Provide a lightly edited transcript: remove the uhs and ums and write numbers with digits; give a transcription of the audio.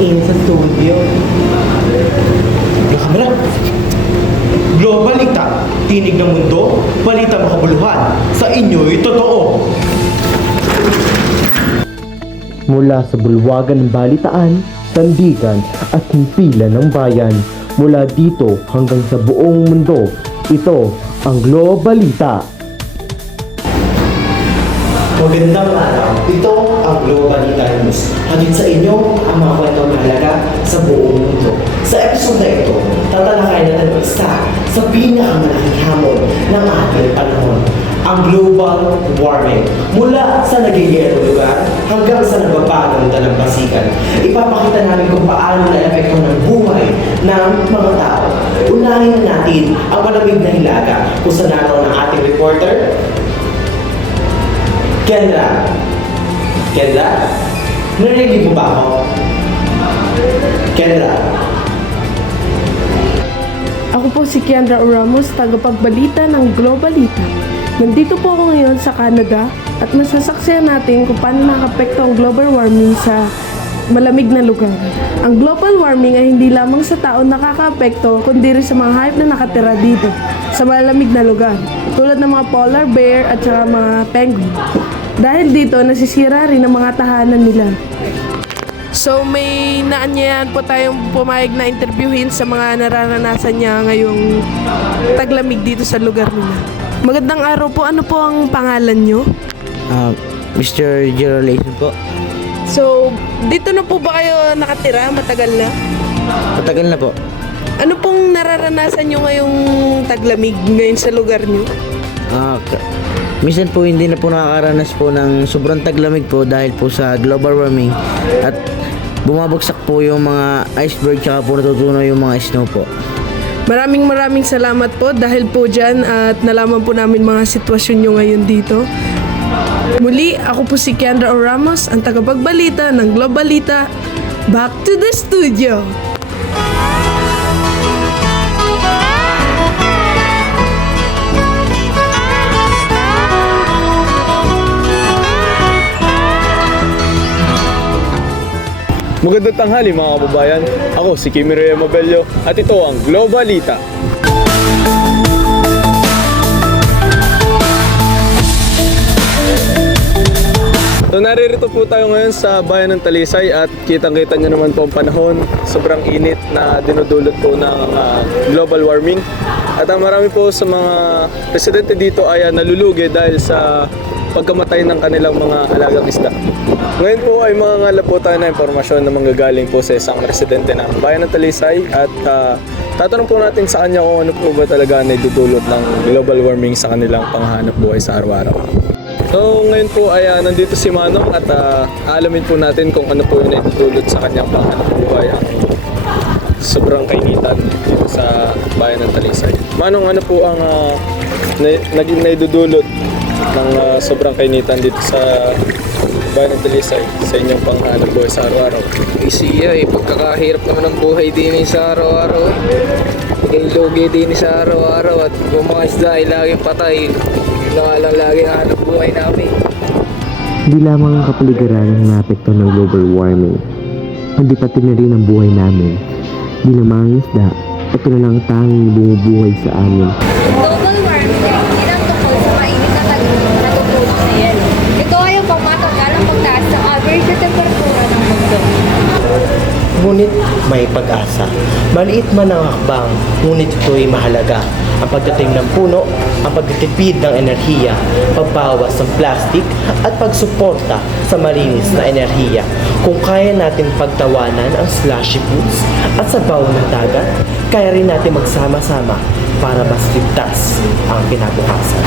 init sa studio. Kamera. Global Balita, tinig ng mundo, balita makabuluhan. Sa inyo'y totoo. Mula sa bulwagan ng balitaan, sandigan at himpilan ng bayan, mula dito hanggang sa buong mundo, ito ang Globalita. Magandang araw. Ito ang Globalita News. Hatid sa inyo ang mga kwentong mahalaga sa buong mundo. Sa episode na ito, tatalakayin natin isa sa pinakamalaking hamon ng ating panahon, ang global warming. Mula sa nagiging lugar hanggang sa nagbabagang dalampasigan, ipapakita namin kung paano na-epekto ng buhay ng mga tao. Unahin natin ang malamig na hilaga kung saan naroon ang ating reporter, Kendra. Kendra? Narinig mo ba ako? Kendra? Ako po si Kendra Ramos, tagapagbalita ng Globalita. Nandito po ako ngayon sa Canada at masasaksihan natin kung paano nakapekto ang global warming sa malamig na lugar. Ang global warming ay hindi lamang sa tao nakakaapekto, kundi rin sa mga hayop na nakatira dito sa malamig na lugar, tulad ng mga polar bear at saka mga penguin. Dahil dito, nasisira rin ang mga tahanan nila. So may naanyayan po tayong pumayag na interviewin sa mga nararanasan niya ngayong taglamig dito sa lugar nila. Magandang araw po, ano po ang pangalan nyo? Mr. Geraldine po. So, dito na po ba kayo nakatira? Matagal na? Matagal na po. Ano pong nararanasan nyo ngayong taglamig ngayon sa lugar nyo? Minsan po hindi na po nakakaranas po ng sobrang taglamig po dahil po sa global warming at bumabagsak po yung mga iceberg tsaka po natutunaw yung mga snow po. Maraming salamat po dahil po dyan at nalaman po namin mga sitwasyon nyo ngayon dito. Muli, ako po si Kendra Ramos, ang tagapagbalita ng Globalita. Back to the studio! Magandang tanghali mga kababayan. Ako si Kimi Rhea Mabello at ito ang Globalita. So naririto po tayo ngayon sa bayan ng Talisay at kitang-kita nyo naman po ang panahon. Sobrang init na dinudulot po ng global warming. At ang marami po sa mga residente dito ay nalulugi dahil sa pagkamatay ng kanilang mga alagang isda. Ngayon po ay mangangalap po tayo na impormasyon na manggagaling po sa isang residente ng bayan ng Talisay at tatanong po natin sa kanya kung ano po ba talaga na idudulot ng global warming sa kanilang panghanap buhay sa araw-araw. So ngayon po ay nandito si Manong at aalamin po natin kung ano po yung naidudulot sa kanyang panghanap buhay ang sobrang kainitan dito sa bayan ng Talisay. Manong, ano po ang naging naidudulot ng sobrang kainitan dito sa bayan ng Talisay sa inyong panghanap buhay sa araw-araw? Isiya pagkakahirap naman ng buhay din sa araw-araw. Lugi din sa araw-araw at kung mga isda ay laging patay, lang lagi ang hanap buhay namin. Hindi lamang ang kapaligiran ang naapekto ng global warming, kundi pati na rin ang buhay namin. Bilang mga isda, ito na lang tanging bumubuhay sa amin. Global warming ay hindi lang tungkol sa mainit na taglamig na natutulog sa yelo. Ito ay ang pagmatagalang pagtaas ng average na temperatura ng mundo. Ngunit may pag-asa. Maliit man ang hakbang, ngunit ito'y mahalaga. Ang pagtatim ng puno, ang pagtitipid ng enerhiya, pagbawas ng plastic, at pagsuporta sa malinis na enerhiya. Kung kaya natin pagtawanan ang slushy foods at sabaw ng dagat, kaya rin natin magsama-sama para mas ligtas ang kinabukasan.